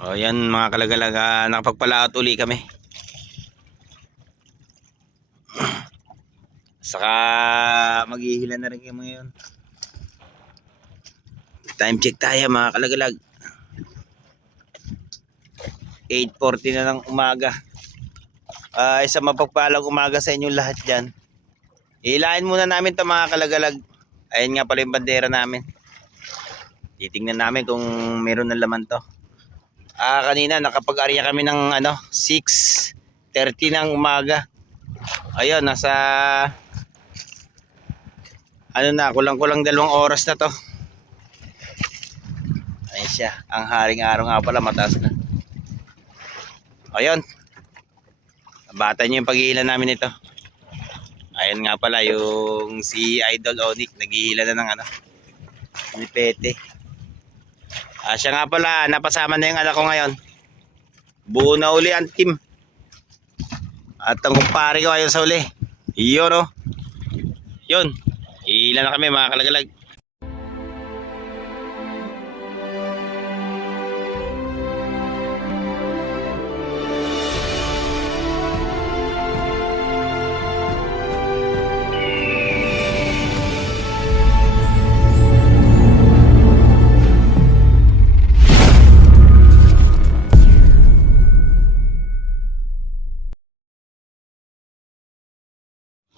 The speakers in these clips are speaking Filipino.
O yan mga kalagalag, nakapagpalaot uli kami. Saka maghihila na rin kami ngayon. Time check tayo mga kalagalag. 8:40 na ng umaga. Isang mapagpalang umaga sa inyong lahat dyan. Hilahin muna namin ito mga kalagalag. Ayun nga pala yung bandera namin. Titingnan namin kung meron ng laman to. Kanina nakapag-arya kami ng 6:30 ng umaga. Ayun, nasa kulang-kulang 2 oras na to. Ayun siya, ang haring araw nga pala, mataas na. Ayun, bata nyo yung paghihila namin ito. Ayun nga pala yung si Idol Onic, naghihila na ng ni Pete. Siya nga pala, napasama na yung anak ko ngayon. Buo na uli ang team. At ang kumpare ko ayun sa uli. Yun o. Yun. Hihila na kami mga kalagalag.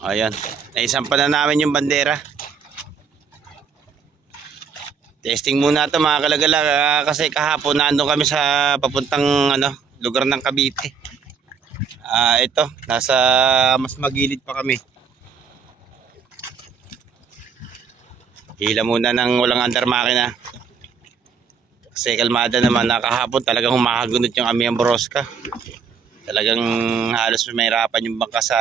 Ayan, naisampa na namin yung bandera. Testing muna ito mga kalagalag, kasi kahapon naandun kami sa papuntang lugar ng Cavite. Ito, nasa mas magilid pa kami. Hila muna ng walang under makina. Kasi kalmada naman, kahapon talagang humahagunot yung Ami Ambrosca. Talagang halos mahirapan yung bangka sa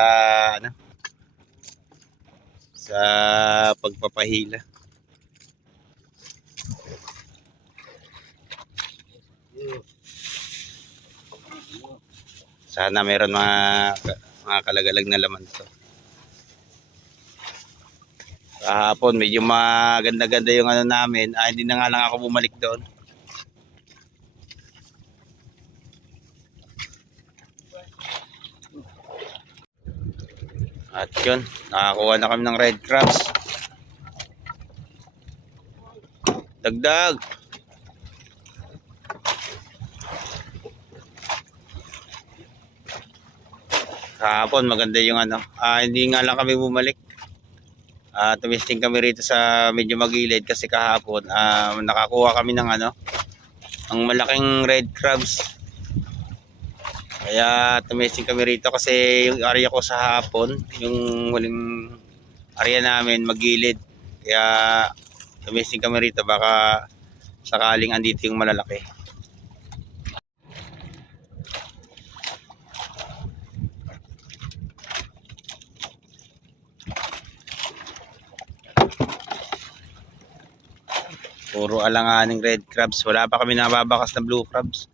pagpapahila. Sana meron mga kalagalag na laman to. Kahapon medyo maganda-ganda yung namin. Hindi na nga lang ako bumalik doon. At yun, nakakuha na kami ng red crabs. Dagdag. Kahapon maganda yung hindi nga lang kami bumalik. Tumisting kami rito sa medyo magilid kasi kahapon nakakuha kami ng ang malaking red crabs. Kaya tumisting kami rito kasi yung area ko sa hapon, yung huling area namin magilid. Kaya tumisting kami rito, baka sakaling andito yung malalaki. Puro alanganing red crabs, wala pa kami nababakas na blue crabs.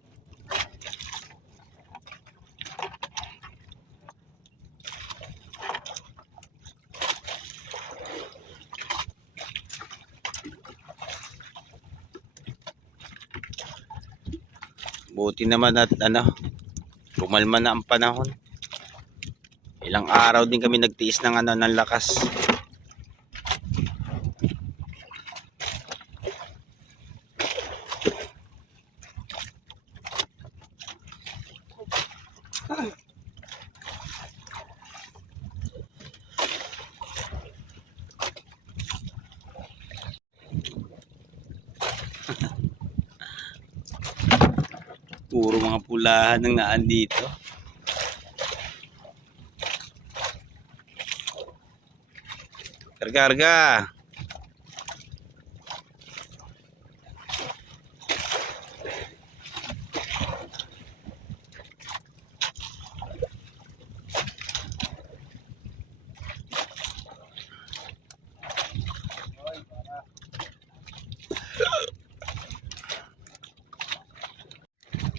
Buti naman at kumalma na ang panahon. Ilang araw din kami nagtiis ng ng lakas. Puro mga pulahan ang naandito. Karga-karga.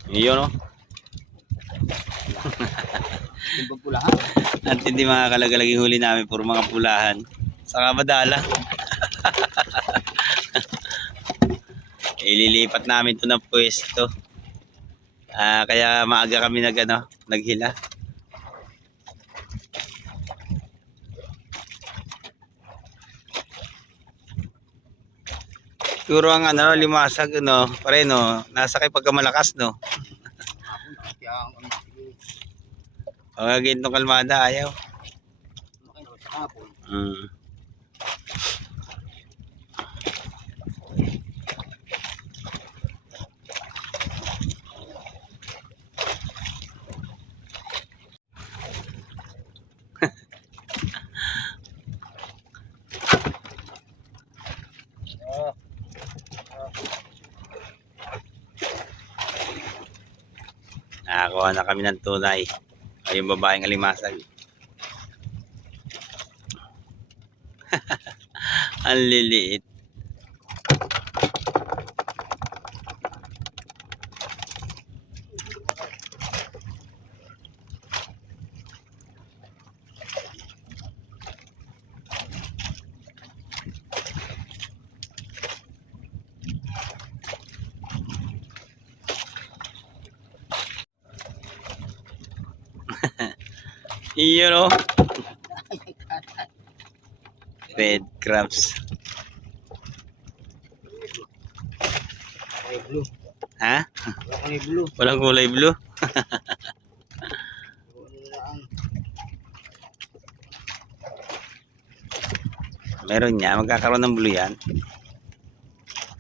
Iyon o. Yung pulahan. At hindi mga kalagalag yung huli namin, puro mga pulahan. Saka madala. Ililipat namin ito ng pwesto. Kaya maaga kami naghila. Siguro ang limasag pare nasa kay pagka malakas Hapon, kaya ang O gintong kalmada ayaw. makina sa hapon. Nakakuha na kami ng tunay. Ay yung babaeng alimasag. Ang liliit. Iyon red crabs. Kulay blue. Ha? Wala kulay blue. Walang kulay blue. Meron niya, magkakaroon ng blue yan.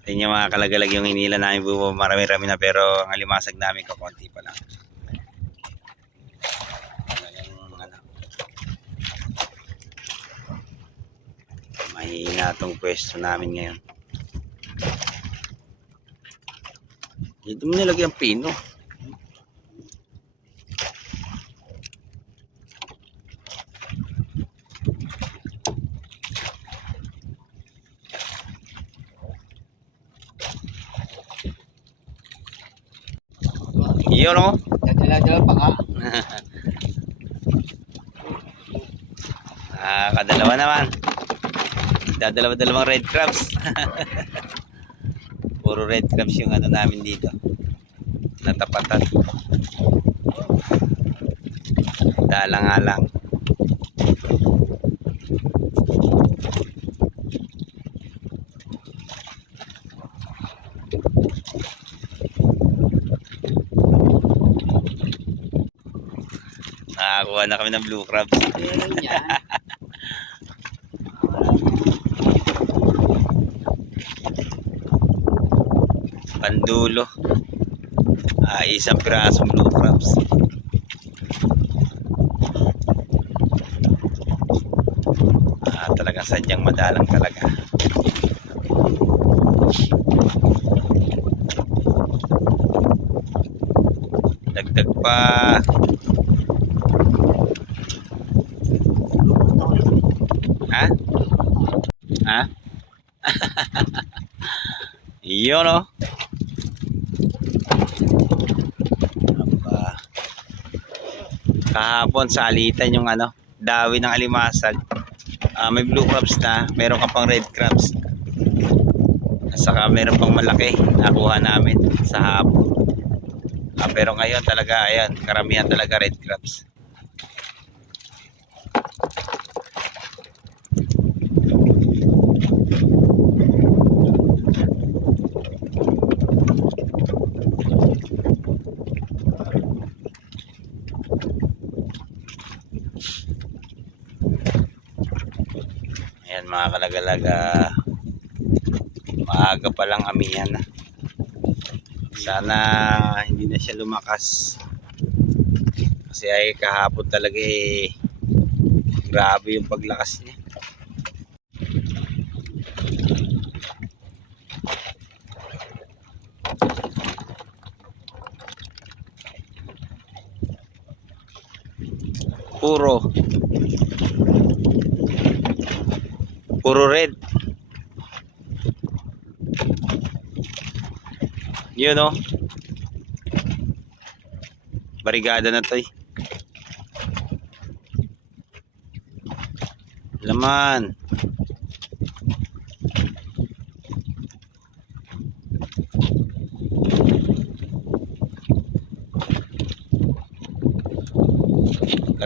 Tingnan niyo mga kalagalag yung hinila namin bubo, marami-rami na pero ang alimasag namin kakunti pa lang. Mahina tong pwesto namin ngayon. Dito mo nilagyan pino. Iyon Dadala-dala pa ka. Kadalawa naman. Dadalawa-dalawang red crabs. Puro red crabs yung namin dito. Natapatan. Dalang-alang. Nakakuha na kami ng blue crabs. Meron yan. Pandulo. Isang pirasong blue crabs. Talagang sadyang madalang talaga. Dagdag pa. Ha? Ha? Iyon kahapon salitan yung dawi ng alimasag. May blue crabs na, meron ka pang red crabs. At saka meron pang malaki nakuha namin sa hapon. Pero ngayon talaga ayan, karamihan talaga red crabs. Ayan mga kalagalaga, maaga pa lang amihan na. Sana hindi na siya lumakas kasi ay kahapon talaga grabe yung paglakas niya. Puro red. Yun barigada na to laman.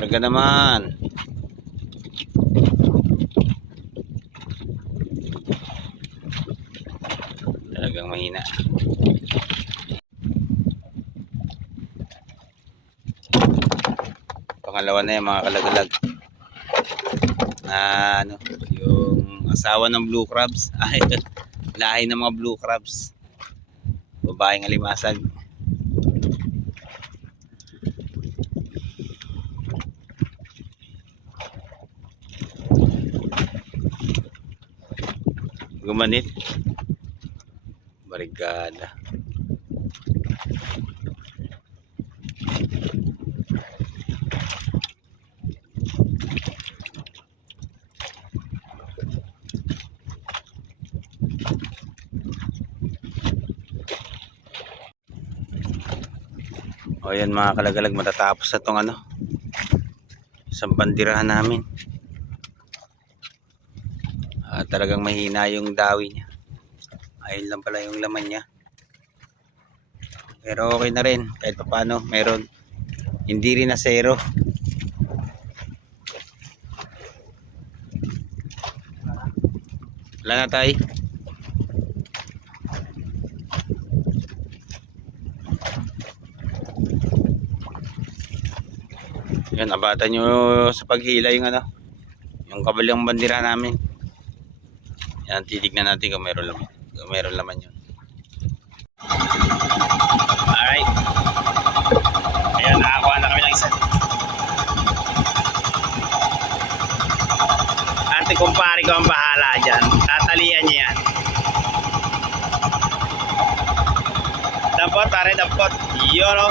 Karga naman. Talagang mahina. Pangalawa na yan mga kalagalag. Ano, yung asawa ng blue crabs. Ay, lahi ng mga blue crabs. Babaeng alimasag. Gumanit. Barigada. O yan mga kalagalag, matatapos na tong ano, isang bandirahan namin. Talagang mahina yung dawi niya. Ayun lang pala yung laman niya. Pero okay na rin, kahit pa paano meron. Hindi rin na zero. Wala na tayo. Yan, abatan nyo sa paghila yung ano, yung kabilang bandira namin. Yan, titignan natin kung meron laman. Kung meron laman yun. Alright. Ayan, nakakuha na kami ng isa. Ate, kumpare ko ang bahala dyan. Tatalian niya yan. Dapat, pare, dapat. Yun, o.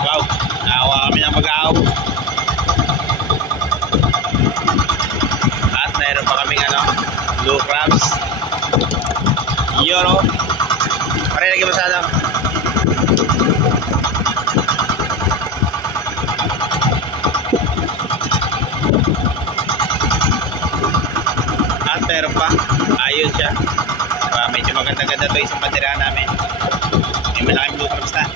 Wow, nakawa kami ng mag-aaw. At mayroon pa kaming ano, blue crabs. Yoro. Pare, lagi mo sa ano. At meron pa. Ayos siya. Medyo maganda-ganda to isang patirahan namin. May malaking blue crabs na.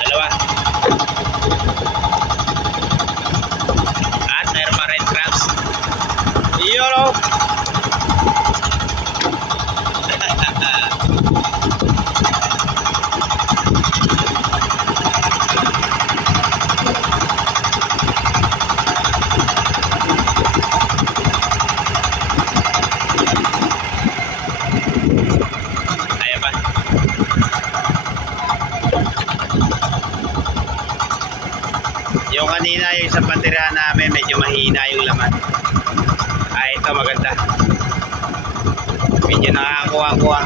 Dalawa. At meron pa red crabs. Yolo. Yung kanina yung sa patirahan namin medyo mahina yung laman. Ito maganda. Medyo nakakakuha-kuha.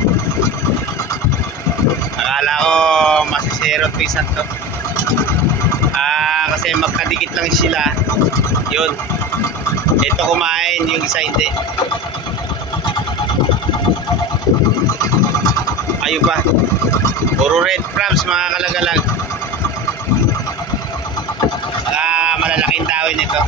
Akala ko masisero pisan to. Kasi magkadikit lang sila. Yun. Ito kumain, yung isa hindi. malayo pa. Puro red crabs mga kalagalag. Malalaking tawin ito.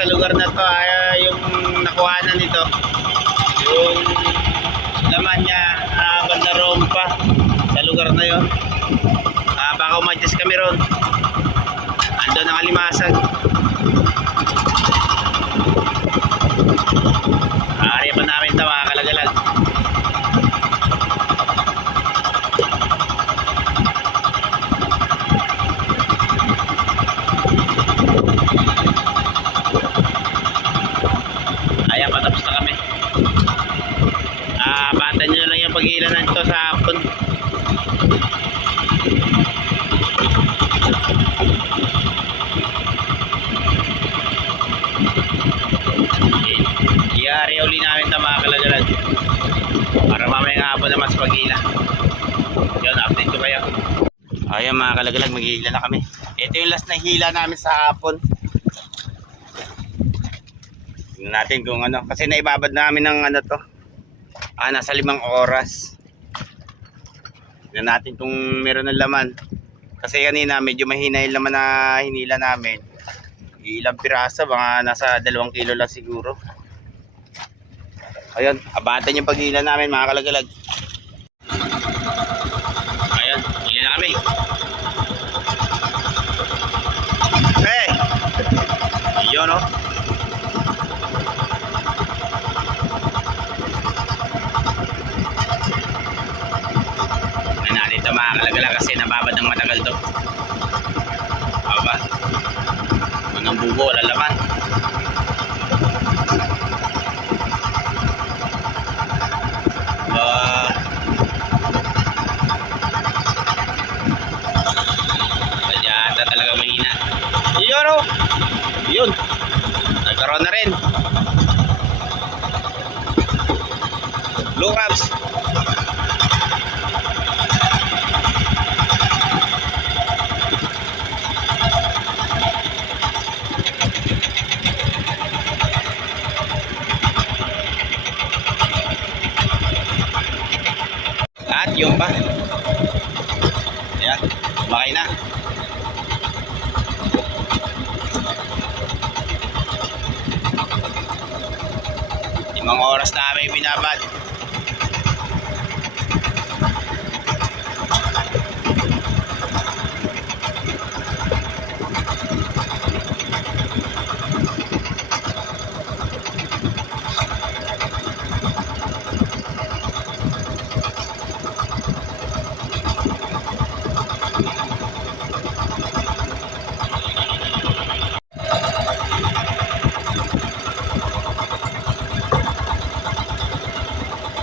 Sa lugar na to ay yung nakuhanan nito, yung laman niya bandaroon pa sa lugar na yon. Baka umadjust kami ron, ando ng alimasan. Aari pa namin ito mga kalagalag. Patapos na kami. Batan nyo lang yung pag-iilanan ito sa hapon. Iyari uli namin ito mga kalagalag para mamaya hapon na mas pag-ila. Yun, update ko kayo. Ayan mga kalagalag, mag-iila na kami. Ito yung last na hila namin sa hapon. Tingnan natin kung ano, kasi naibabad namin ng ano to, nasa 5 oras. Tingnan natin kung meron ng laman, kasi kanina medyo mahina yung laman na hinila namin. Ilang piraso, mga nasa 2 kilo lang siguro. Ayun, abatan yung paghila namin mga kalagalag. Ayun, hila na kami. Hey, yun o. blue crabs. At yung pa. Ayan, makay na. Limang oras na kami binabad.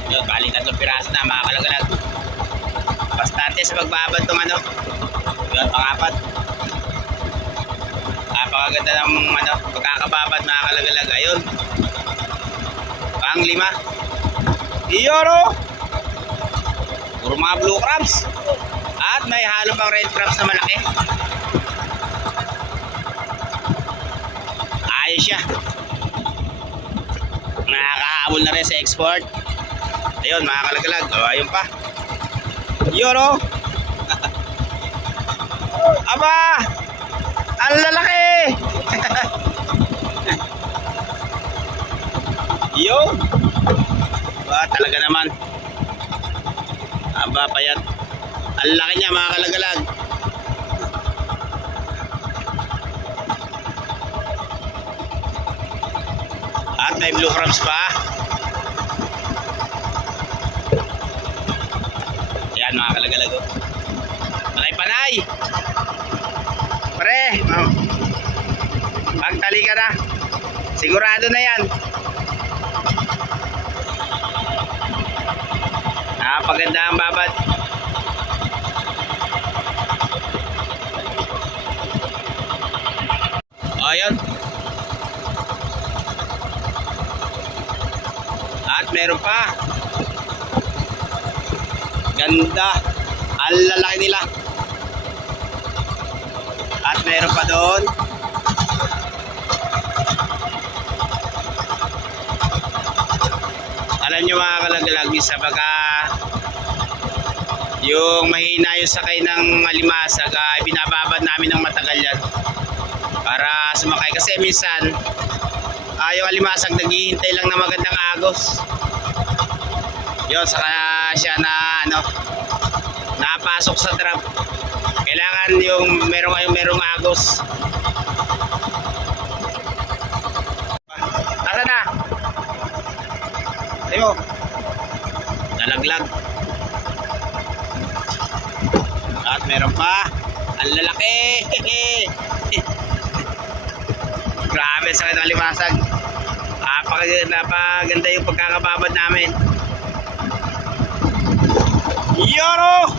Yun, bali 3 piraso na mga kalagalag. Bastante sa pagbabad tong ano. Yun, pang-4. Napakaganda ng ano, pagkakababad mga kalagalag. Ayun. Pang-5. Iyoro! Puro mga blue crabs. At may halo pang red crabs na malaki. Ayos siya. Nakakahabol na rin sa export. Ayun mga kalagalag. Ayun pa. Yoro! Aba! Ang lalaki! Yo! Talaga naman. Aba, payat. Ang laki niya mga kalagalag. At may blue crabs pa. Yan mga kalagalag. Panay-panay. Pre, magtali ka na. Sigurado na yan. Napaganda ang babad. O, yun. At meron pa. Ganda. Ang lalaki nila. At meron pa doon. Alam nyo mga kalagalag, sa pagka yung mahina yung sakay ng alimasag, binababad namin ng matagal yan para sumakay. Kasi minsan yung alimasag naghihintay lang na magandang agos. Yun, saka siya na ano, napasok sa trap. Kailangan yung merong agos. Asa na? Tayo. Nalaglag. At meron pa. Ang lalaki. Grabe sa kanyang limasag. Napaganda yung pagkakababad namin. Yoro!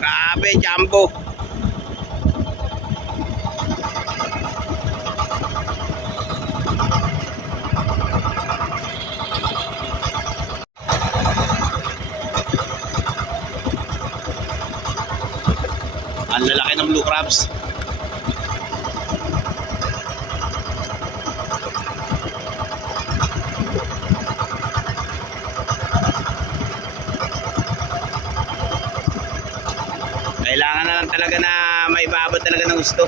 Grabe, jumbo. Ang lalaki ng blue crabs. Kailangan na lang talaga na may babad talaga ng gusto.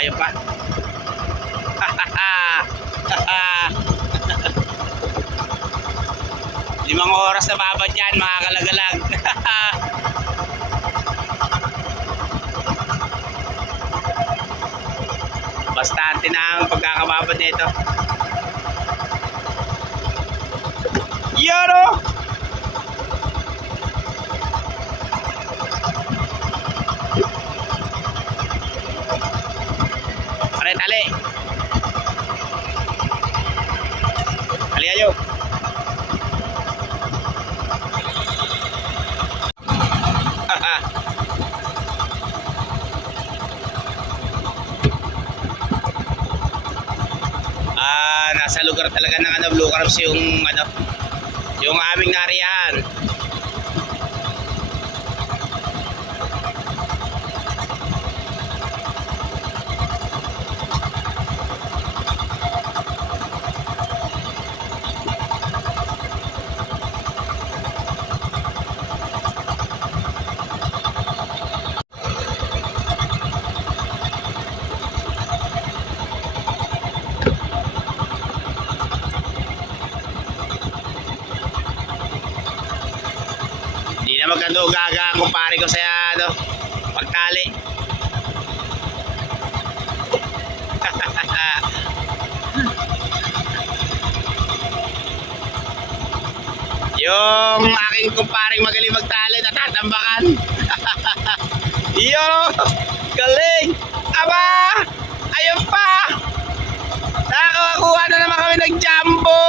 Ayaw pa. Limang oras na babad yan mga kalagalag. Bastante na ang pagkakababad nito. Yan o! Pare, tali. Tali ayo. Nasa lugar talaga ng ano, blue crabs yung ano, yung aming nariyan. Hindi na magkano gaga kumpare ko sa ano, pagtali. Yung aking kumparing magaling magtali, natatambakan. Yo! Galing! Aba! Ayun pa! Nakakuha na naman kami ng jumbo!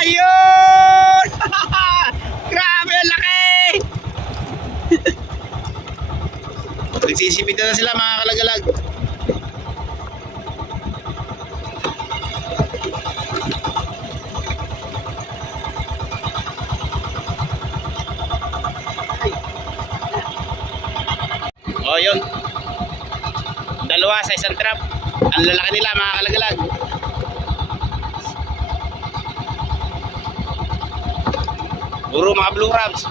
Ayun! Grabe, ang laki! Nagsisipid na sila mga kalagalag. Oh, yun. Dalawa sa isang trap. Ang lalaki nila mga kalagalag. Puro mga blue crabs.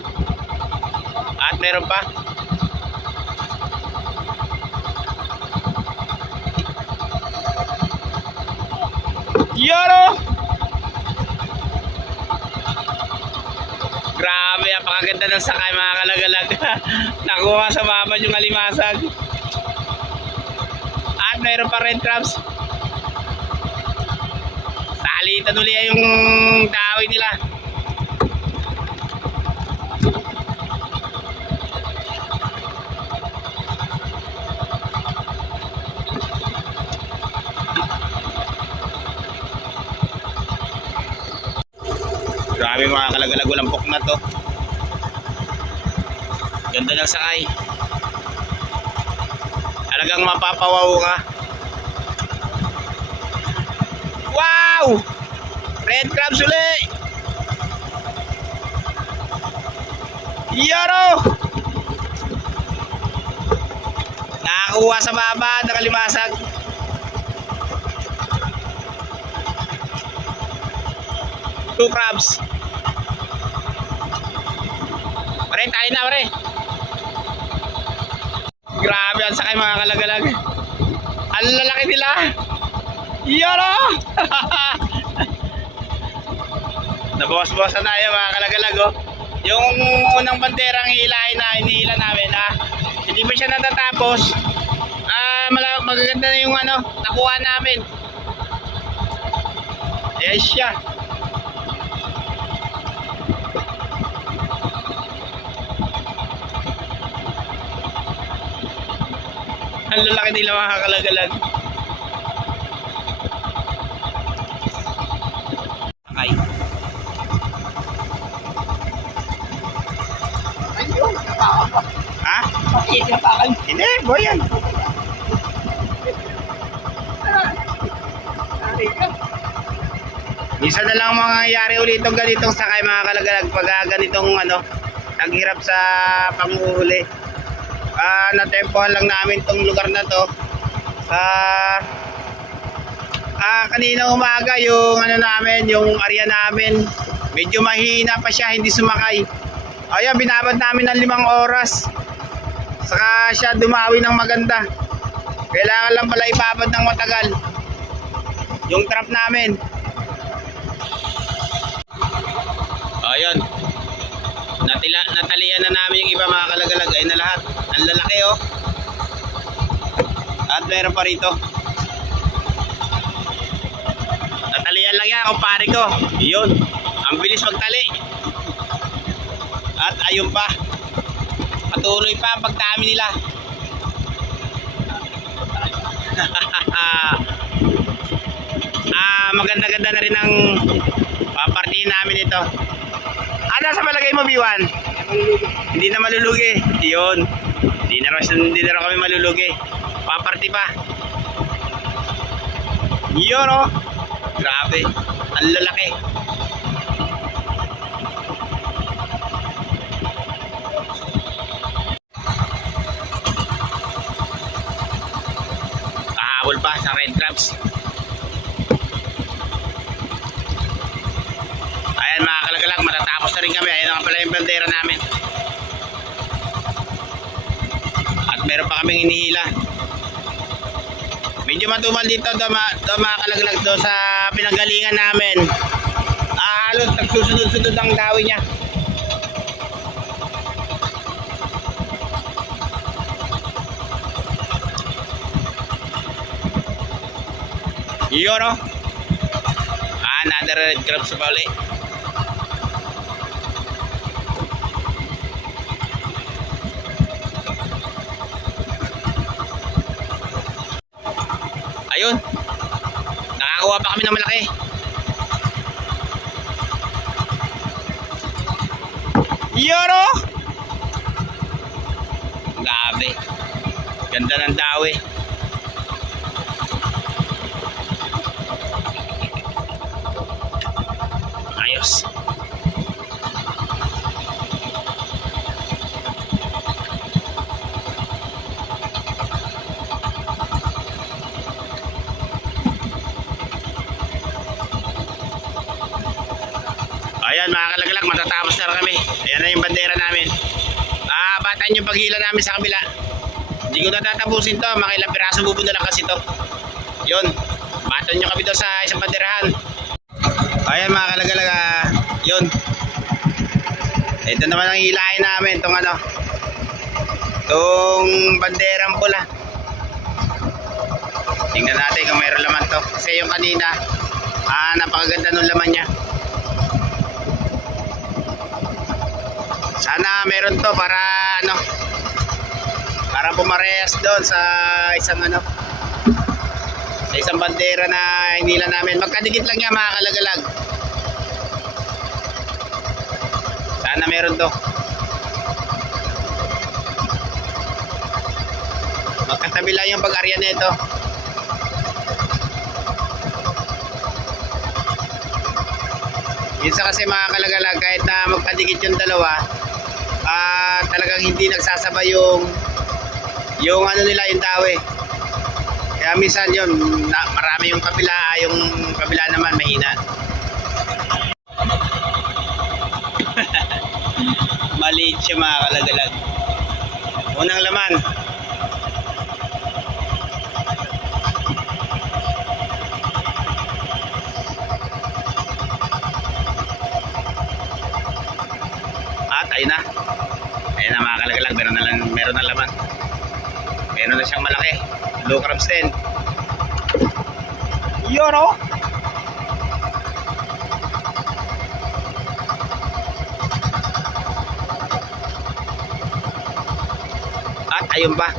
At meron pa. Yaro! Grabe, apakaganda ng sakay mga kalagalag. Nakuha sa babad yung alimasag. At meron pa red crabs. Salitan uli yung dawi nila. Grabe mga kalagalag, walang pok na to. Ganda ng sakay. Talagang mapapawaw ka. Wow! Red crabs uli! Yaro! Nakakuha sa baba, nakalimasag. Two crabs. Pare, tayo na pare. Grabe ang sakay mga kalagalag. Ang lalaki nila. Yara! Nabawas-bawas na tayo mga kalagalag oh. Yung unang banderang hinihila namin hindi pa siya natatapos. Magaganda na yung ano, nakuha namin. Ayan siya. Ang lalaki nila mga kalagalag. Okay. Ayun, napakan pa. Ha? Bakit napakan? Hindi, boy yan. Minsan na lang mangyayari ulit itong ganitong sakay mga kalagalag pag ganitong ano, naghirap sa panguhuli. Natempohan lang namin tong lugar na to sa kanina umaga yung ano namin, yung area namin medyo mahina pa siya, hindi sumakay. Ayan, binabad namin ng 5 oras saka siya dumawi ng maganda. Kailangan lang pala ibabad ng matagal yung trap namin. Ayan, natalian na namin yung iba mga kalagalag. Ay na lahat, ang lalaki oh. At meron pa rito, natalian Ganyan lang yan, kumpare ko. Yun. Ang bilis magtali. At ayun pa. Patuloy pa ang pagdami nila. Maganda-ganda na rin ang papartiin namin ito. Ano sa palagay mo, Biwan? Hindi na malulugi. Yun. Hindi na raw kami malulugi. Paparti pa. Yun, oh. Grabe. Ang lalaki. Kahabol pa sa red crabs. Ayan mga kalagalag, matatapos na rin kami. Ayan nga pala yung bandera namin. At meron pa kaming inihila. Medyo matumal dito mga kalagalag do sa pinanggalingan namin. Halos nagsusunod-sunod ang dawi niya. Yun, oh. Another red crabs pa ulit. Ayun. Nakakuha pa kami ng malaki. Yoro! Grabe. Ganda ng dawi. Ayos. Ayan mga kalagalag, matatapos na kami. Ayan na yung bandera namin. Bataan yung paghila namin sa kabila. Hindi ko natatapusin to, mga ilang piraso bubo na lang kasi to. Yun, bataan nyo kami doon sa isang banderahan. Ayan mga kalagalag, yun. Ito naman ang hilahin namin, itong ano, itong banderang pula. Tingnan natin kung mayroon laman to. Kasi yung kanina, napakaganda nung laman niya. Sana meron to para ano, para pumarehas doon sa isang ano, sa isang bandera na hinila namin. Magkadikit lang yan mga kalagalag. Sana meron to. Magkatabi lang yung pag-arya nito. Minsan kasi mga kalagalag, kahit na magkadikit yung dalawa, talagang hindi nagsasabay yung ano nila, yung dawi. Kaya minsan yun, marami yung kabila naman mahina. Maliit siya mga kalagalag. Unang laman. At ayun na. Ayun na mga kalagalag, meron na laman. Meron na siyang malaki. Blue crabs din. Yun, oh. At ayun pa.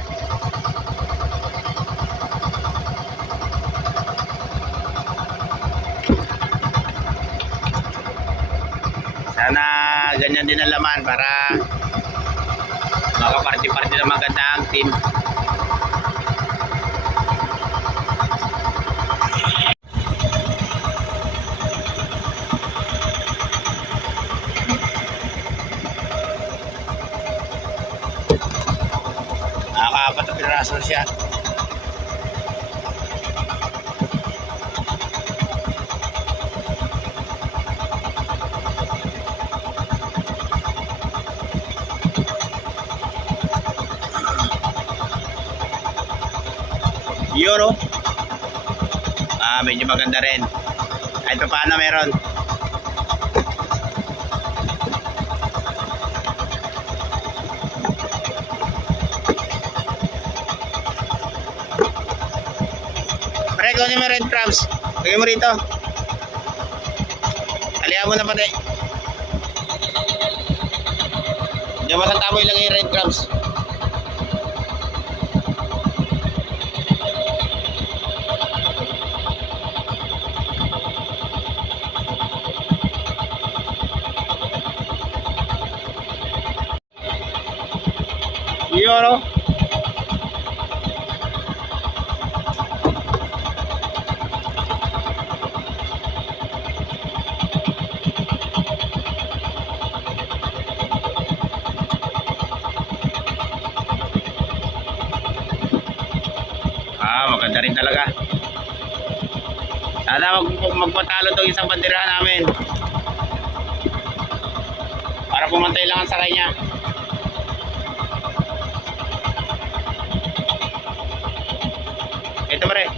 Sana ganyan din ang laman para makaparty-party na maganda ang team. Nakakaapat na piraso siya. Euro. Medyo maganda rin. Kahit pa paano meron. Pre, kunin mo red crabs. Lagay mo rito. Alihan mo na pati. Diyan mo sa tabo ilagay yung red crabs. Yun o. Maganda rin talaga. Sana magpatalo itong isang bandera namin. Para pumantay lang ang sakay niya. Ito pare.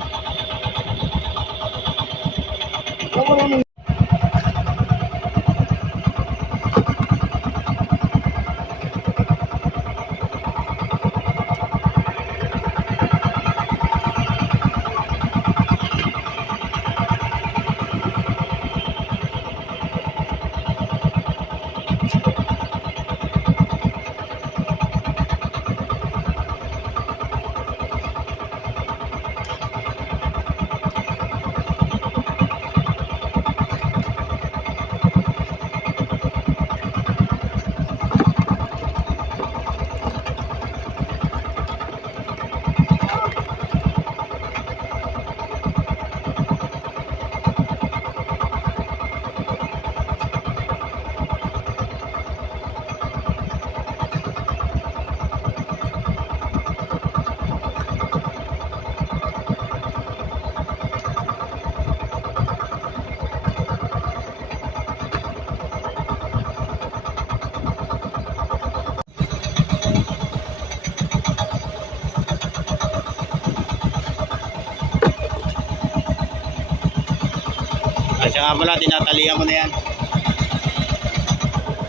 Siya nga pala, tinatalihan ko na yan.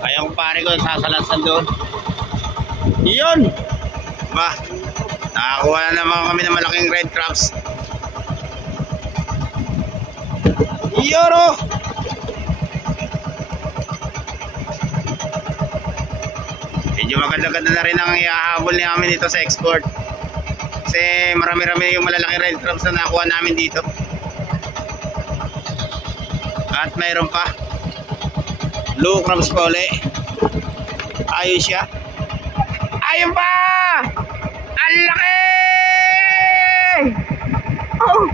Kaya kung pare ko, sasalansan doon. Yun! Ba, nakakuha na naman kami ng malaking red crabs. Yun o! Medyo maganda-ganda na rin ang iahabol namin dito sa export. Kasi marami-rami yung malalaking red crabs na nakuha namin dito. At mayroon pa blue crabs pa uli. Ayos siya. Ayun pa! Ang laki! Oh.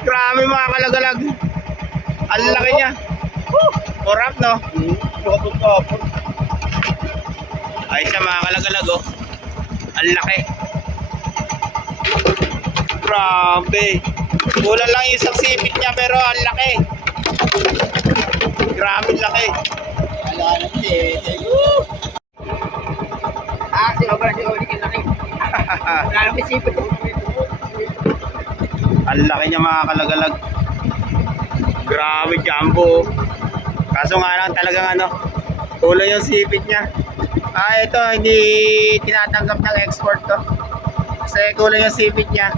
Grabe mga kalagalag. Ang laki niya. Korap no? Ayos siya mga kalagalag oh. Ang laki. Grabe. Kulang lang yung isang sipit niya pero ang laki. Grabe laki. Sobra si Oli kinaki. Wala nang isipin. Ang laki niya mga kalagalag. Grabe jumbo. Kaso nga lang talagang ano, kulang yung sipit niya. Ito hindi tinatanggap ng export to. Kasi kulang yung sipit niya.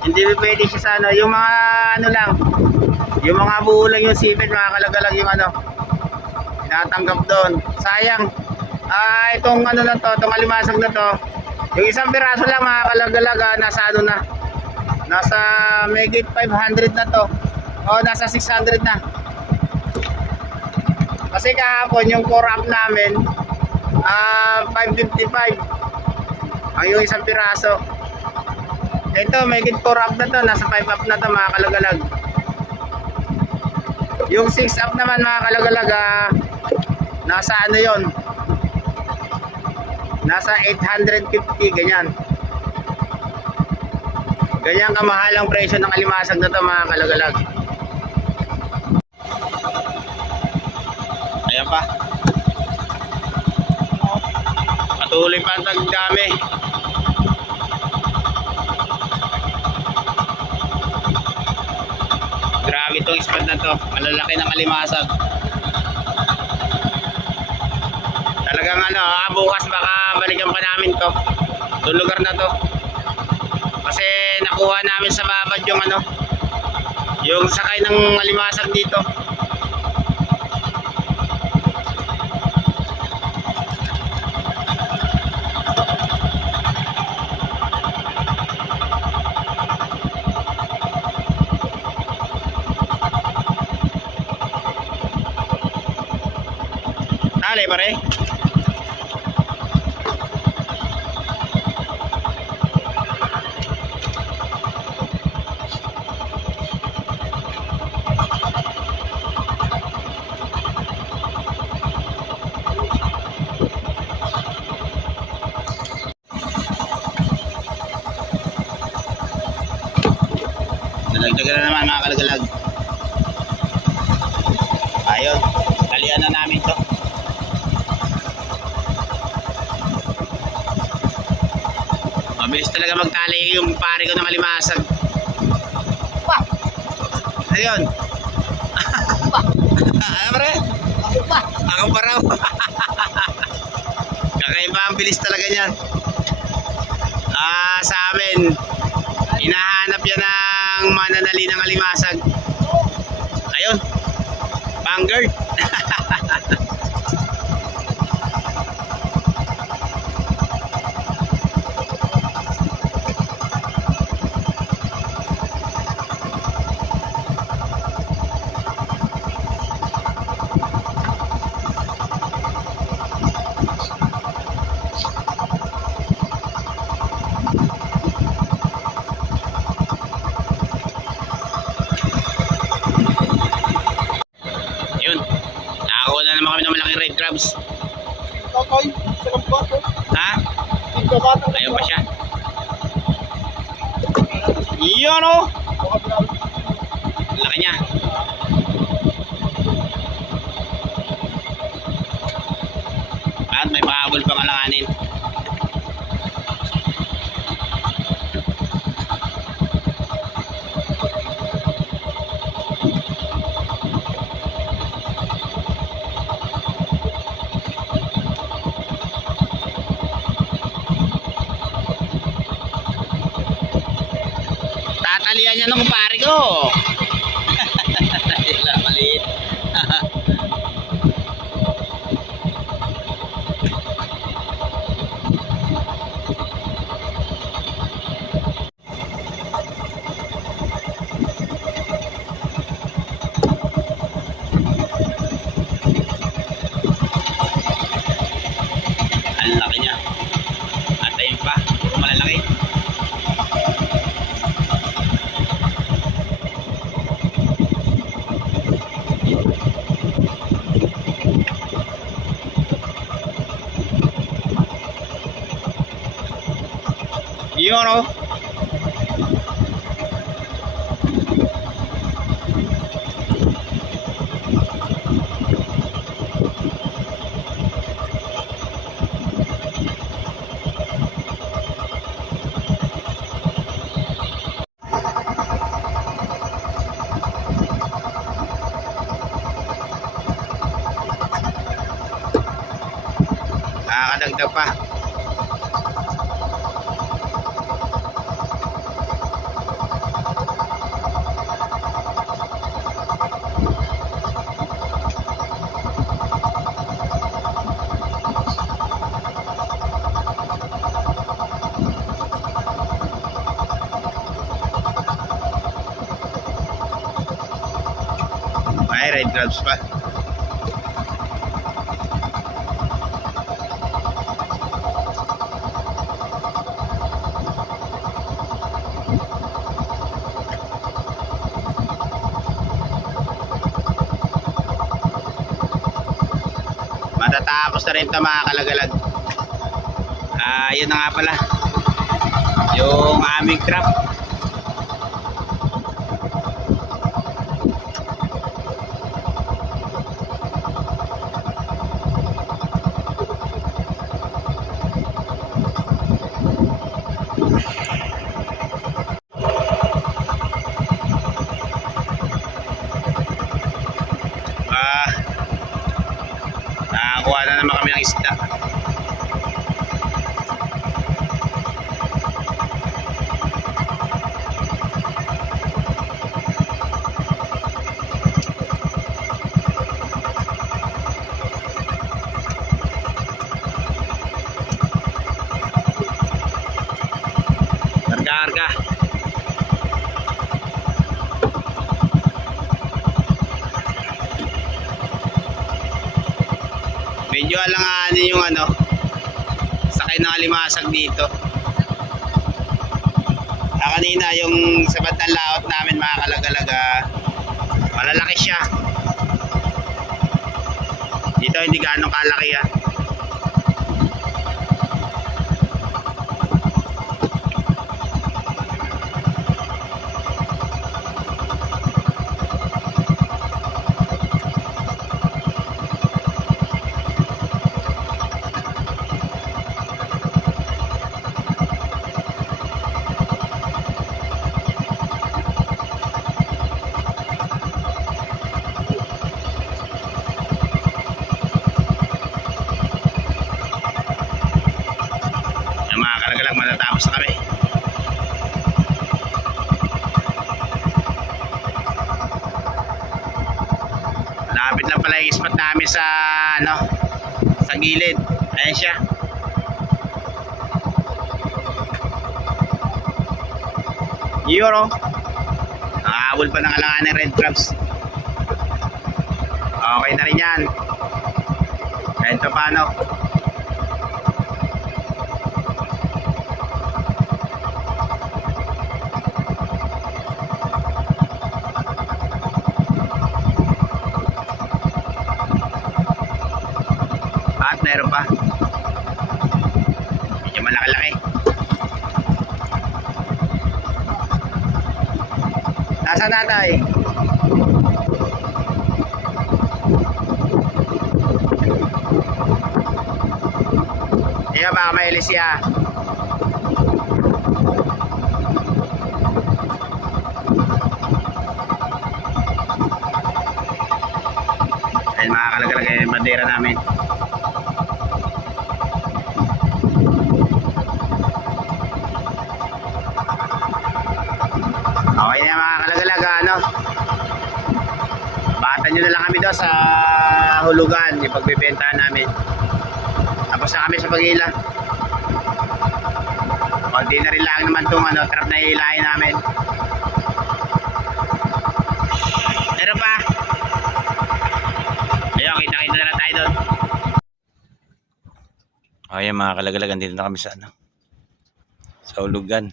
Hindi pwede siya sa ano, yung mga ano lang, yung mga buo lang yung sipit, mga kalagalag yung ano, tinatanggap doon. Sayang. Itong ano na to, itong alimasag na to, yung isang piraso lang mga kalagalag, nasa ano na, nasa megit 500 na to, o nasa 600 na. Kasi kahapon yung core up namin, 555 ang yung isang piraso. Ito, may git 4 up na to, nasa 5 up na to mga kalagalag. Yung 6 up naman mga kalagalag, nasa ano yon, nasa 850, ganyan. Ganyan kamahal ang presyo ng alimasag na to mga kalagalag. Ayan pa. Patuloy pa ang tagdami. Grabe itong spot na to, malalaki ng alimasag. Talagang ano, bukas baka balikan pa namin to, itong lugar na to. Kasi nakuha namin sa babad yung ano, Yung sakay ng alimasag dito. Dale, pare. Nalagdagan na naman mga kalagalag. Ayun, talian na namin to. Mabilis talaga magtali yung pare ko ng alimasag. Pa! Ayun. Pa! Ano pare? Ako pa! Ako pa raw. Kakaiba ang bilis talaga niyan. Sa amin, hinahanap yan ng mananali ng alimasag. Ayun. Vanguard. Yun. Nakakuha na naman kami ng malaking red crabs. Kakay! Sa lambato! Ha? Tingka bata! Ayun pa siya. Yun o! Laki niya. At may pahabol pang alanganin. Tatalian niya ng kumpare ko. Wala, maliit. Ang laki niya. At ayun pa, puro malalaki. Yun o. Nakakadagdag pa. May red crabs pa. Matatapos na rin ito mga kalagalag. Yun na nga pala yung aming trap. Nakakuha na naman kami ng isda. din yung ano, sakay ng alimasag dito. Kanina yung sa bandang laot namin mga kalagalaga, malalaki siya. Dito hindi gaano kalaki yan. Mga kalagalag, matatapos na kami. Lapit lang pala yung spot namin sa ano, sa gilid. Ayan siya. Euro. Nakahabol pa ng alanganin red crabs. Okay na rin yan. Kahit pa paano. At meron pa. Medyo malaki-laki. Nasaan natay? Iya baka may ilisya. Ayun mga kalagalag yung bandera namin. Okay na mga kalagalag, ano, batan nyo na lang kami doon sa hulugan yung pagbibentahan namin. Tapos na kami sa pag-ila. Konti na rin lang naman itong ano, trap na hilahin namin. Meron pa. Ayun, kita-kita na lang tayo doon. Ayan mga kalagalag, andito na kami sa ano, sa hulugan.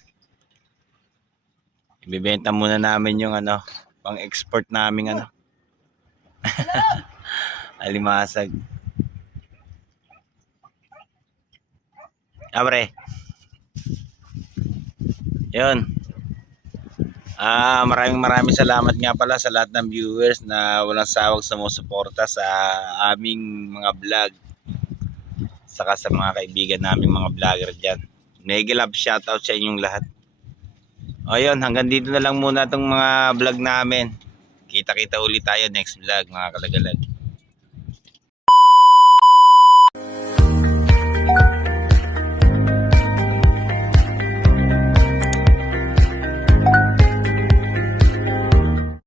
Ibibenta muna namin yung ano, pang-export naming ano. Alimasag. Abre. Yun. Maraming salamat nga pala sa lahat ng viewers na walang sawag sumusuporta sa aming mga vlog. Saka sa mga kaibigan naming mga vlogger dyan. Mega love shoutout sa inyong lahat. Ayun, hanggang dito na lang muna itong mga vlog namin. Kita-kita ulit tayo next vlog mga kalagalag.